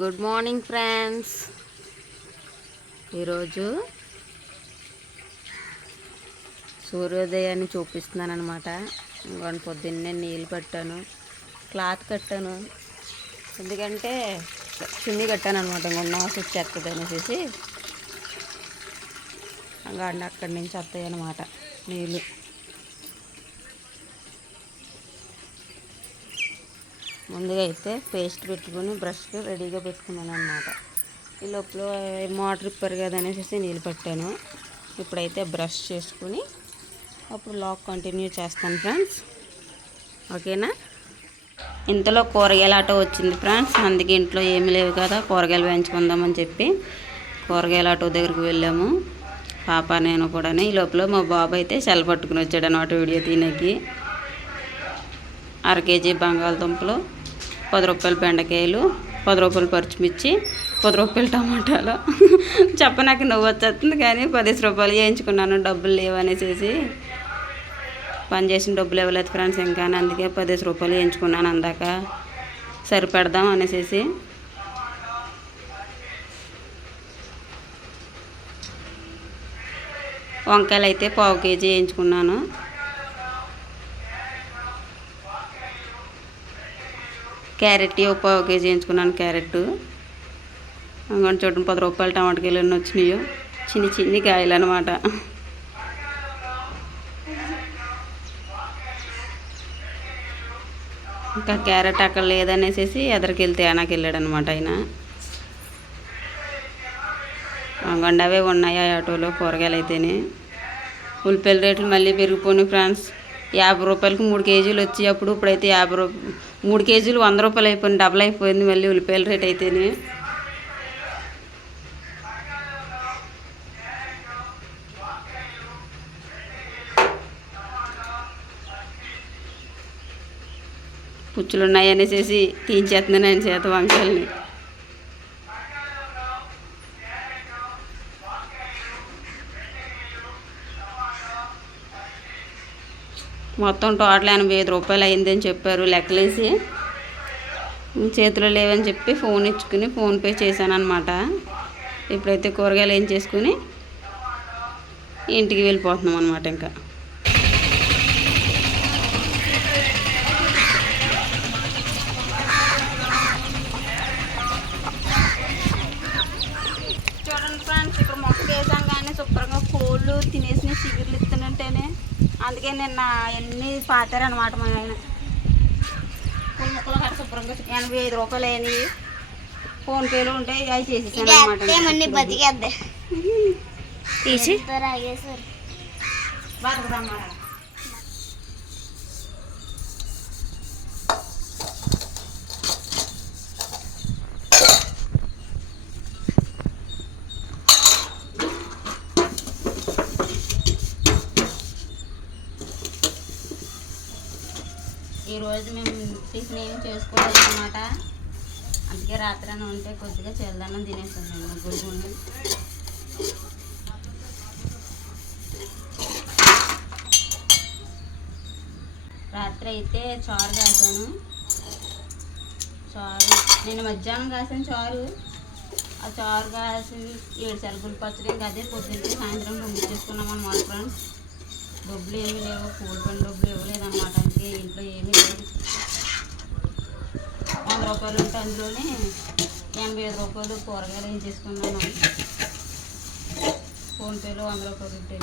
Good morning friends. ఈరోజు సూర్యోదయాన్ని చూపిస్తున్నాను అనమాట. ఇంకొని పొద్దున్నే నీళ్ళు పట్టాను, క్లాత్ కట్టాను. ఎందుకంటే చున్నీ కట్టాను అనమాట. ఇంకొన్న నాసు వచ్చేస్తుంది అనేసి ఇంకా అక్కడి నుంచి వస్తాయి అన్నమాట నీళ్ళు. ముందుగా అయితే పేస్ట్ పెట్టుకుని బ్రష్కి రెడీగా పెట్టుకున్నాను అనమాట. ఈ లోపల మోటార్ ఇప్పారు కదా అనేసి నీళ్ళు పట్టాను. ఇప్పుడైతే బ్రష్ చేసుకుని అప్పుడు లాక్ కంటిన్యూ చేస్తాను ఫ్రెండ్స్. ఓకేనా. ఇంతలో కూరగాయల ఆటో వచ్చింది ఫ్రెండ్స్. అందుకే ఇంట్లో ఏమీ లేవు కదా, కూరగాయలు వేయించుకుందామని చెప్పి కూరగాయల ఆటో దగ్గరికి వెళ్ళాము, పాప నేను కూడా. ఈ లోపల మా బాబు అయితే సెల్ పట్టుకుని వచ్చాడు అన్నమాట వీడియో తీయడానికి. 1/2 కేజీ బంగాళదుంపలు, 10 రూపాయలు బెండకాయలు, 10 రూపాయలు పచ్చిమిర్చి, 10 రూపాయలు టమాటాలు. చెప్పనాక నువ్వు వచ్చేస్తుంది కానీ 10 రూపాయలు వేయించుకున్నాను. డబ్బులు లేవనేసి పని చేసిన డబ్బులు ఇవ్వలేదు ఫ్రెండ్స్ ఇంకా. అందుకే 10 రూపాయలు వేయించుకున్నాను అందాక సరిపెడదాం అనేసి. వంకాయలు అయితే 1/4 కేజీ వేయించుకున్నాను. క్యారెట్ 1/4 కేజీ వేయించుకున్నాను. క్యారెట్ ఇంకొని చూడండి 10 రూపాయలు టమాటాకాయలు ఎన్ని వచ్చినాయో. చిన్ని కాయలు అనమాట. ఇంకా క్యారెట్ అక్కడ లేదనేసి ఎదరికి వెళ్తే ఆయనకి వెళ్ళాడు అనమాట ఆయన. అంగండి అవే ఉన్నాయి ఆటోలో కూరగాయలు అయితేనే. ఉల్లిపాయల రేట్లు మళ్ళీ పెరిగిపోయినాయి ఫ్రెండ్స్. 50 రూపాయలకి 3 కేజీలు వచ్చి అప్పుడు ఇప్పుడైతే 3 కేజీలు 100 రూపాయలు అయిపోయింది. డబల్ అయిపోయింది మళ్ళీ ఉల్లిపాయల రేట్ అయితేనే. పుచ్చులు ఉన్నాయి అనేసి తీయించేస్తున్నాను ఆయన చేత వంకాయలని. మొత్తం టోటల్ 85 రూపాయలు అయిందని చెప్పారు లెక్కలేసి. చేతిలో లేవని చెప్పి ఫోన్ ఇచ్చుకుని ఫోన్పే చేశాను అనమాట. ఇప్పుడైతే కూరగాయలు ఏం చేసుకుని ఇంటికి వెళ్ళిపోతున్నాం అనమాట. ఇంకా చూడండి ఫ్రెండ్స్, ఇక్కడ మొక్క వేసాం కానీ శుభ్రంగా కోళ్ళు తినేసిన చిగుర్లు ఇస్తుంటేనే. అందుకే నిన్న అన్నీ పాతారనమాట మా ఆయన. కొన్ని ముక్కలు కట్ట శుభ్రంగా 85 రూపాయలు అయినాయి. ఫోన్పేలో ఉంటే అవి చేసేసాను అనమాట. తీసి బతుకుదన్నమాట. ఈరోజు మేము టిఫిన్ ఏం చేసుకోలేదు అనమాట. అందుకే రాత్రి అని ఉంటే కొద్దిగా చల్లదన్నం తినేసాను ముగ్గురు. రాత్రి అయితే చారు కాసాను. నేను మధ్యాహ్నం కాసాను చారు. ఆ చారు కాసి 7 సరుకులు పచ్చడి. ఇంకా అదే పొద్దున్నే సాయంత్రం పంపించేసుకున్నాం అన్నమాట ఫ్రెండ్స్. డబ్బులు ఏమీ లేవు, కూలి పని డబ్బులు ఇవ్వలేదన్నమాట. అందుకే ఇంట్లో ఏమీ లేవు. 100 రూపాయలు ఉంటే అందులోనే 85 రూపాయలు కూరగాయలు ఏం చేసుకున్నాను. ఫోన్పేలో 100 రూపాయలు ఉంటాయి.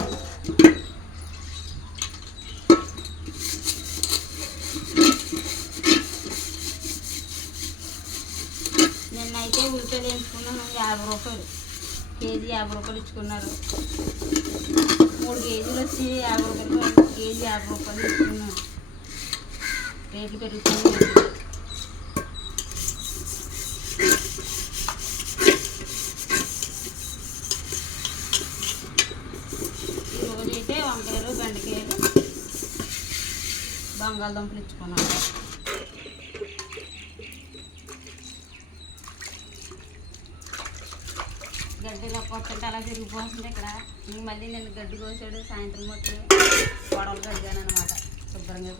నిన్నైతే ఉల్లిపాయలు వేయించుకున్నాను 50 రూపాయలు కేజీ. 50 రూపాయలు ఇచ్చుకున్నారు. 3 కేజీలు వచ్చి 50 రూపాయలు, కేజీ 50 రూపాయలు ఇచ్చుకున్నాను. రేట్లు పెరుగుతున్నాయి. ఈరోజైతే వంకాయలు, బెండకాయలు, బంగాళదుంపలు ఇచ్చుకున్నాను. గడ్డిలో పోతుంటే అలా తిరిగిపోతుంది ఇక్కడ. మళ్ళీ నేను గడ్డి కోసాడు సాయంత్రం మొత్తం గొడవలు కడిగాను అనమాట శుభ్రంగా.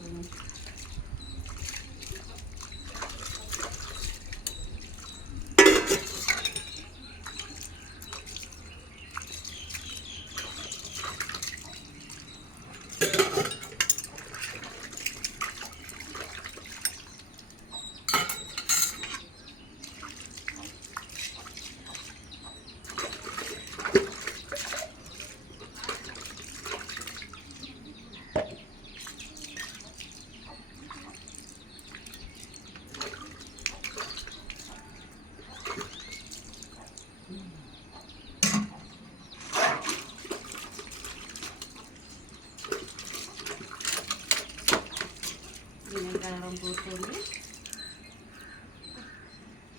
గిన్నె కారం కూర్చొని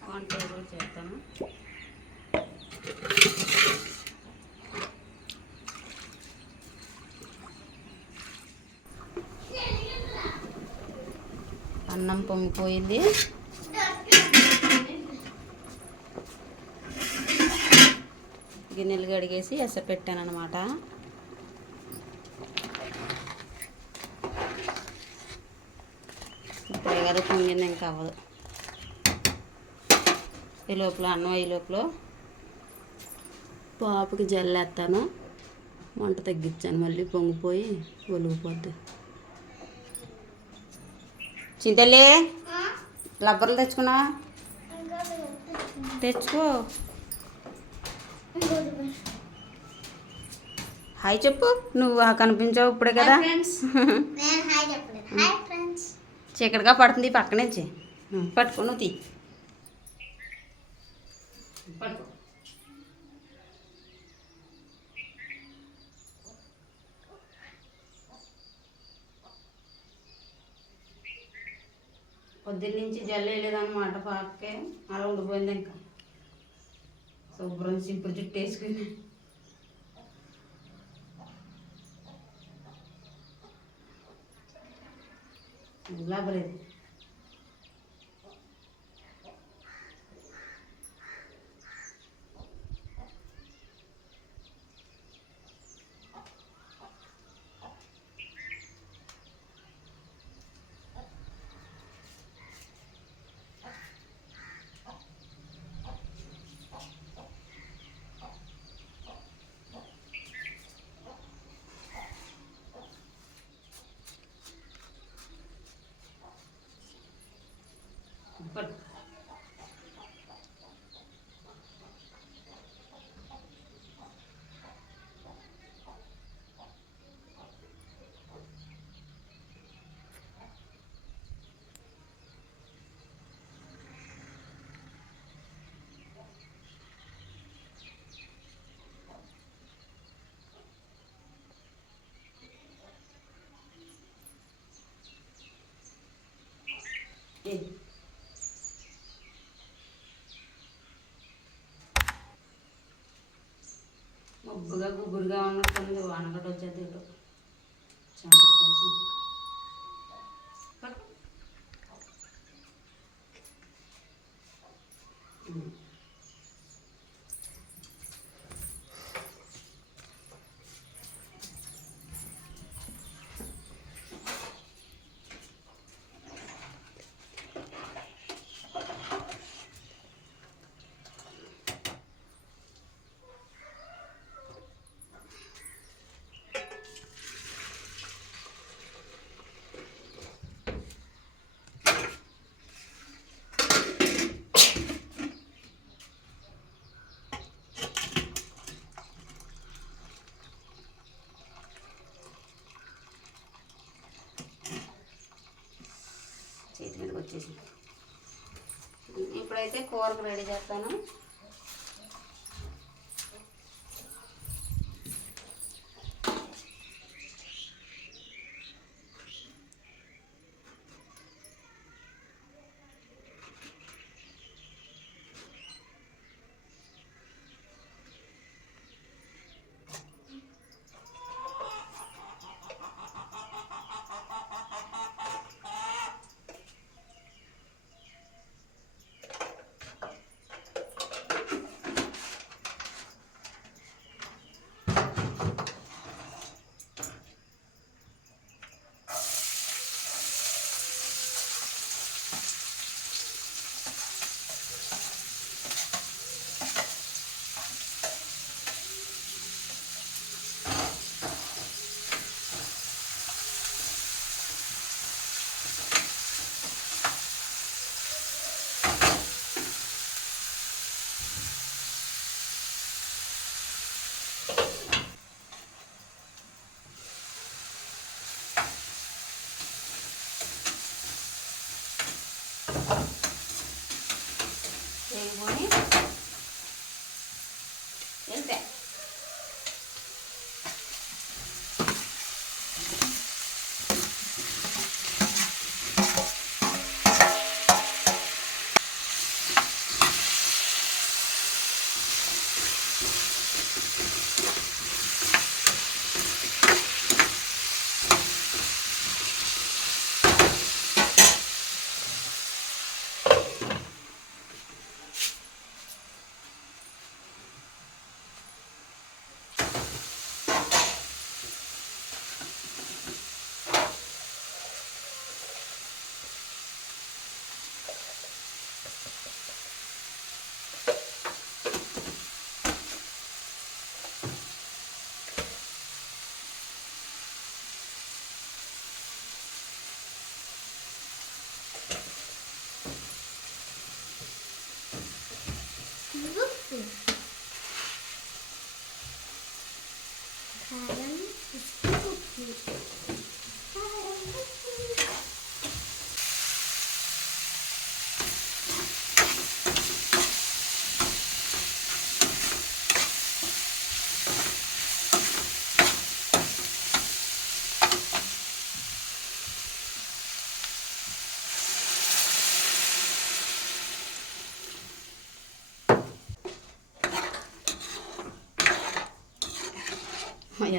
వంట కూడా చేస్తాను. అన్నం పొంగిపోయింది. గిన్నెలు కడిగేసి ఎస పెట్టాను అనమాట. ఇప్పుడే కదా పొంగింది, ఇంకా అవ్వదు. ఈ లోపల అన్నం ఈ లోపల పాపకి జల్లేస్తాను. వంట తగ్గించాను, మళ్ళీ పొంగిపోయి ఒలిగిపోద్ది. చింతలే రబ్బర్లు తెచ్చుకున్నా, తెచ్చుకో. హాయ్ చెప్పు. నువ్వు కనిపించావు ఇప్పుడే కదా. చీకటిగా పడుతుంది పక్క నుంచి. పట్టుకో, నువ్వు తీ. పట్టుకో. పొద్దున్న నుంచి జల్లేయలేదన్నమాట పాపకే, అలా ఉండిపోయింది. ఇంకా శుభ్రం సింపుల్ జుట్టు వేసుకుని లాభలేదు. మబ్బుగా గుబురుగా ఉన్నట్టుంది, వానగడ్డ వచ్చేది. చేతి మీదకి వచ్చేసి ఇప్పుడైతే కూరకు రెడీ చేస్తాను.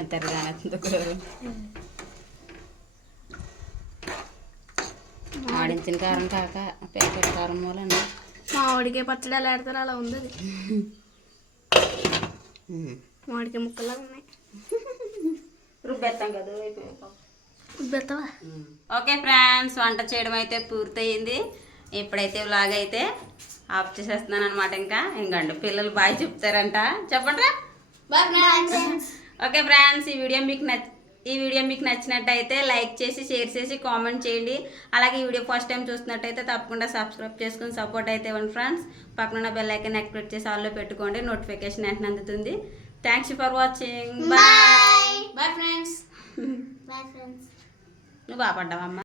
ఎంత ఎరగానందుకు ఆడించిన కారం కాక పేపర్ కారం మూలండి మామిడికాయ పచ్చడి ఎలా ఆడతారు అలా ఉంది అది. మామిడికాయ ముక్కలా ఉన్నాయి. రుబ్బెత్తాం కదా రుబ్బెత్తవా? ఓకే ఫ్రెండ్స్, వంట చేయడం అయితే పూర్తయింది. ఇప్పుడైతే వ్లాగ్ అయితే ఆఫ్ చేసేస్తున్నాను అనమాట. ఇంకా ఇంకండి పిల్లలు బాయ్ చెప్తారంట, చెప్పండి. ఓకే ఫ్రెండ్స్, ఈ వీడియో మీకు నచ్చినట్టయితే లైక్ చేసి షేర్ చేసి కామెంట్ చేయండి. అలాగే ఈ వీడియో ఫస్ట్ టైం చూస్తున్నట్టయితే తప్పకుండా సబ్స్క్రైబ్ చేసుకుని సపోర్ట్ అయితే ఇవ్వండి ఫ్రెండ్స్. పక్కన బెల్ ఐకాన్ యాక్టివేట్ చేసి ఆల్లో పెట్టుకోండి, నోటిఫికేషన్ వెంటనే అందుతుంది. Thanks for watching. Bye bye friends. నువ్వు బాగా పడ్డావమ్మా.